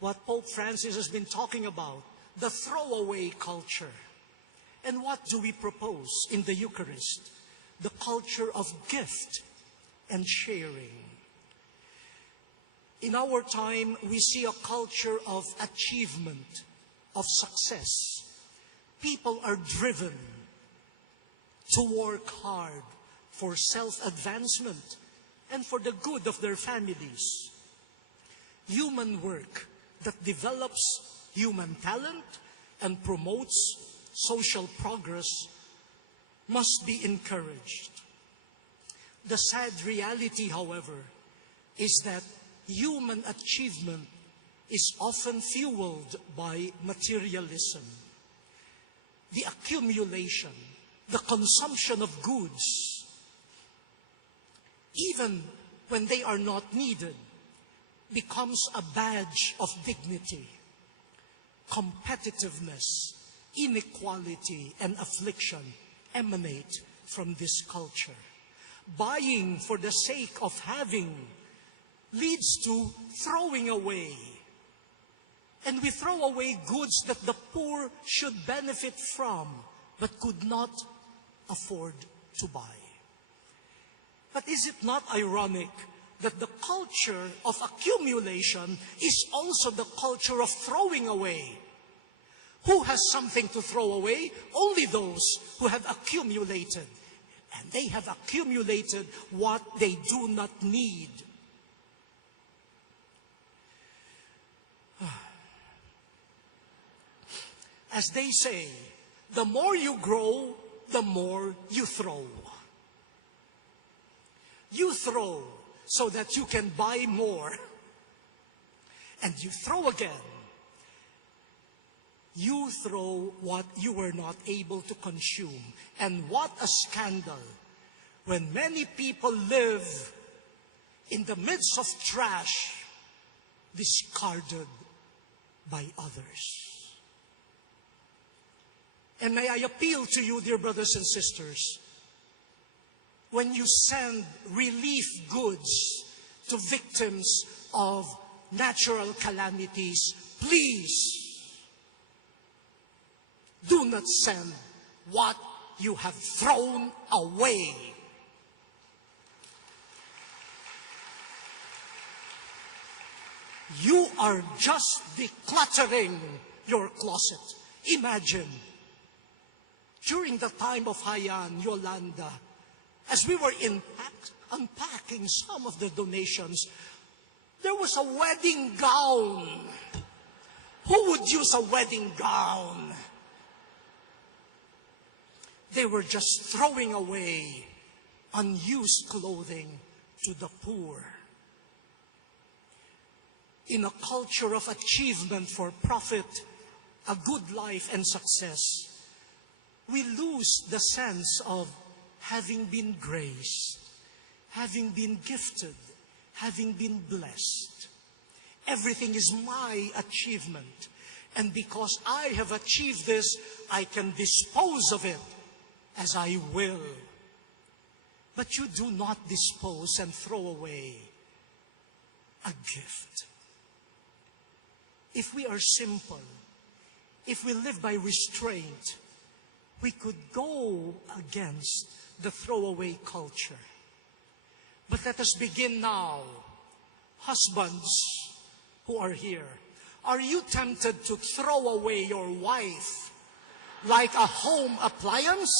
what Pope Francis has been talking about, the throwaway culture. And what do we propose in the Eucharist? The culture of gift and sharing. In our time, we see a culture of achievement, of success. People are driven to work hard for self-advancement and for the good of their families. Human work that develops human talent and promotes social progress must be encouraged. The sad reality, however, is that human achievement is often fueled by materialism. The accumulation, the consumption of goods, even when they are not needed, becomes a badge of dignity. Competitiveness, inequality, and affliction emanate from this culture. Buying for the sake of having leads to throwing away. And we throw away goods that the poor should benefit from, but could not afford to buy. But is it not ironic that the culture of accumulation is also the culture of throwing away? Who has something to throw away? Only those who have accumulated. And they have accumulated what they do not need. As they say, the more you grow, the more you throw. You throw so that you can buy more. And you throw again. You throw what you were not able to consume. And what a scandal when many people live in the midst of trash discarded by others. And may I appeal to you, dear brothers and sisters, when you send relief goods to victims of natural calamities, please do not send what you have thrown away. You are just decluttering your closet. Imagine, during the time of Hayan, Yolanda, as we were unpacking some of the donations, there was a wedding gown. Who would use a wedding gown? They were just throwing away unused clothing to the poor. In a culture of achievement for profit, a good life and success, we lose the sense of having been graced, having been gifted, having been blessed. Everything is my achievement. And because I have achieved this, I can dispose of it as I will. But you do not dispose and throw away a gift. If we are simple, if we live by restraint, we could go against the throwaway culture. But let us begin now. Husbands who are here, are you tempted to throw away your wife like a home appliance?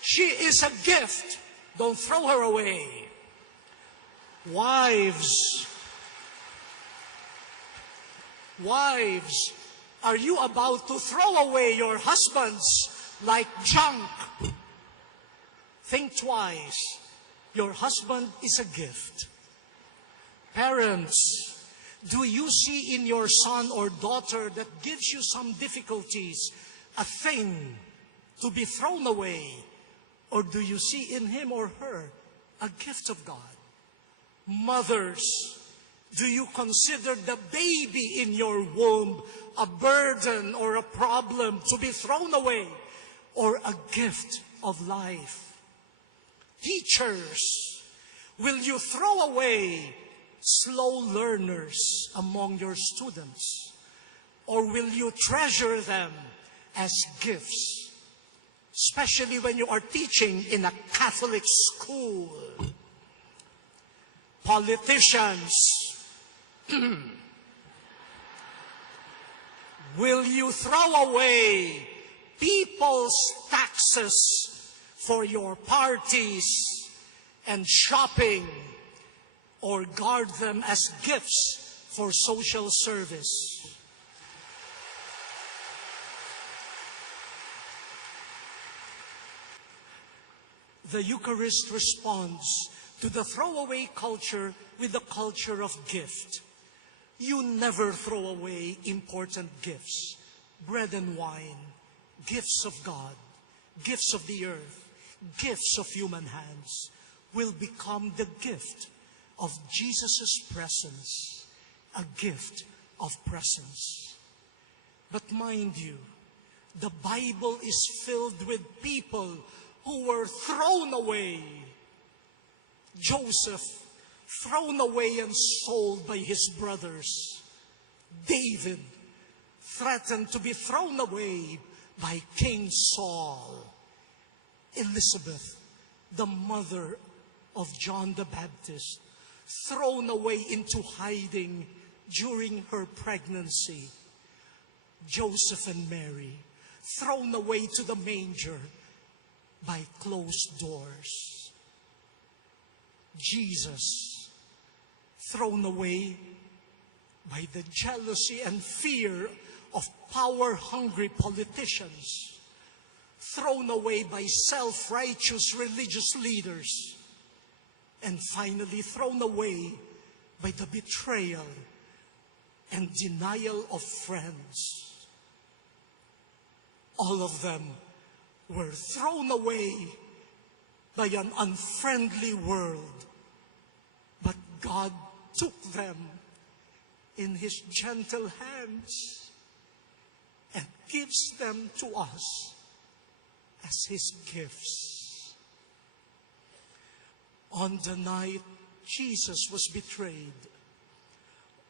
She is a gift. Don't throw her away. Wives, are you about to throw away your husbands like junk? Think twice. Your husband is a gift. Parents, do you see in your son or daughter that gives you some difficulties a thing to be thrown away? Or do you see in him or her a gift of God? Mothers, do you consider the baby in your womb a burden or a problem to be thrown away, or a gift of life? Teachers, will you throw away slow learners among your students? Or will you treasure them as gifts, especially when you are teaching in a Catholic school? Politicians, will you throw away people's taxes for your parties and shopping, or guard them as gifts for social service? The Eucharist responds to the throwaway culture with the culture of gift. You never throw away important gifts, bread and wine, gifts of God, gifts of the earth, gifts of human hands will become the gift of Jesus' presence, a gift of presence. But mind you, the Bible is filled with people who were thrown away. Joseph, thrown away and sold by his brothers. David, threatened to be thrown away by King Saul. Elizabeth, the mother of John the Baptist, thrown away into hiding during her pregnancy. Joseph and Mary, thrown away to the manger by closed doors. Jesus, thrown away by the jealousy and fear of power-hungry politicians, thrown away by self-righteous religious leaders, and finally thrown away by the betrayal and denial of friends. All of them were thrown away by an unfriendly world, but God took them in His gentle hands and gives them to us as His gifts. On the night Jesus was betrayed,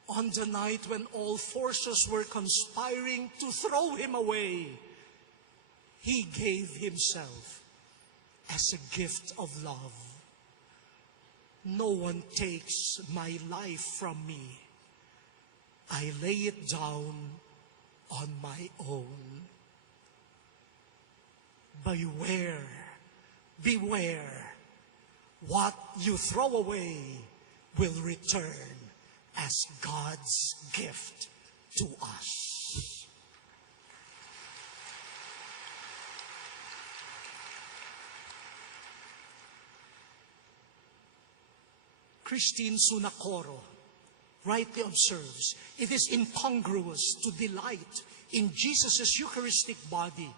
on the night when all forces were conspiring to throw Him away, He gave Himself as a gift of love. No one takes my life from me. I lay it down on my own. Beware, beware. What you throw away will return as God's gift to us. Christine Sunacoro rightly observes, it is incongruous to delight in Jesus' Eucharistic body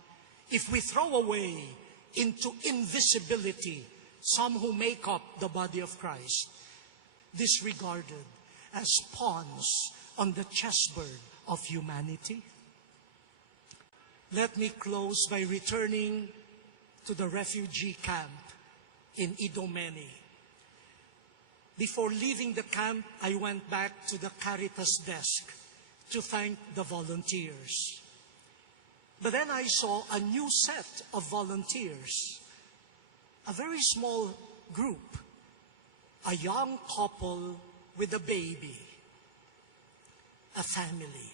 if we throw away into invisibility some who make up the body of Christ, disregarded as pawns on the chessboard of humanity. Let me close by returning to the refugee camp in Idomeni. Before leaving the camp, I went back to the Caritas desk to thank the volunteers. But then I saw a new set of volunteers, a very small group, a young couple with a baby, a family.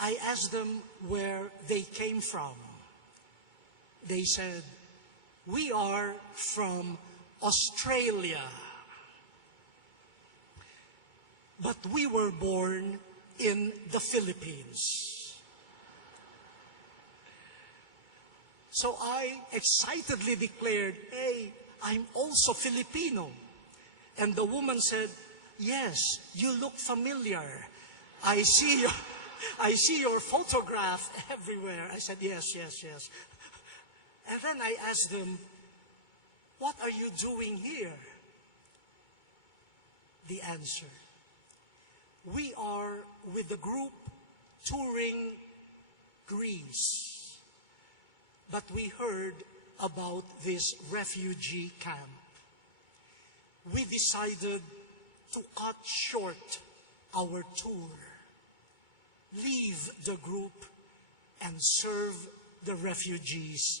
I asked them where they came from. They said, "We are from Australia, but we were born in the Philippines." So I excitedly declared, "Hey, I'm also Filipino." And the woman said, "Yes, you look familiar. I see your photograph everywhere." I said, yes. And then I asked them, "What are you doing here?" The answer, "We are with the group touring Greece. But we heard about this refugee camp. We decided to cut short our tour, leave the group, and serve the refugees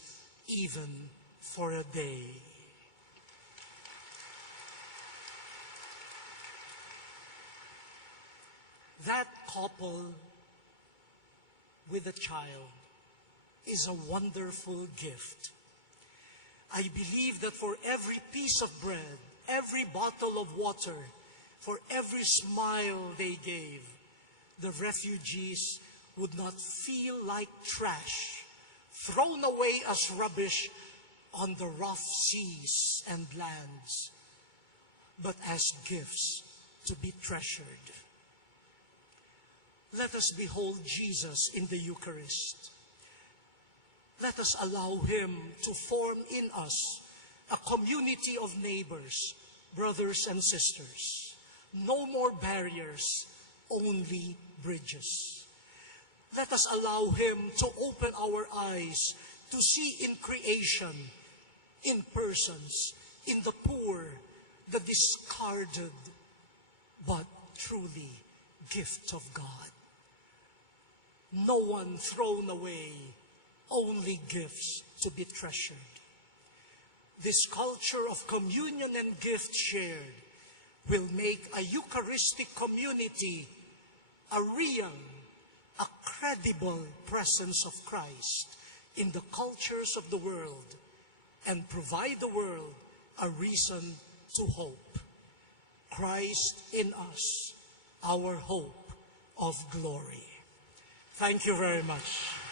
even for a day. That couple with a child is a wonderful gift. I believe that for every piece of bread, every bottle of water, for every smile they gave, the refugees would not feel like trash, thrown away as rubbish on the rough seas and lands, but as gifts to be treasured. Let us behold Jesus in the Eucharist. Let us allow Him to form in us a community of neighbors, brothers and sisters. No more barriers, only bridges. Let us allow Him to open our eyes to see in creation, in persons, in the poor, the discarded, but truly gift of God. No one thrown away, only gifts to be treasured. This culture of communion and gift shared will make a Eucharistic community a real, a credible presence of Christ in the cultures of the world and provide the world a reason to hope. Christ in us, our hope of glory. Thank you very much.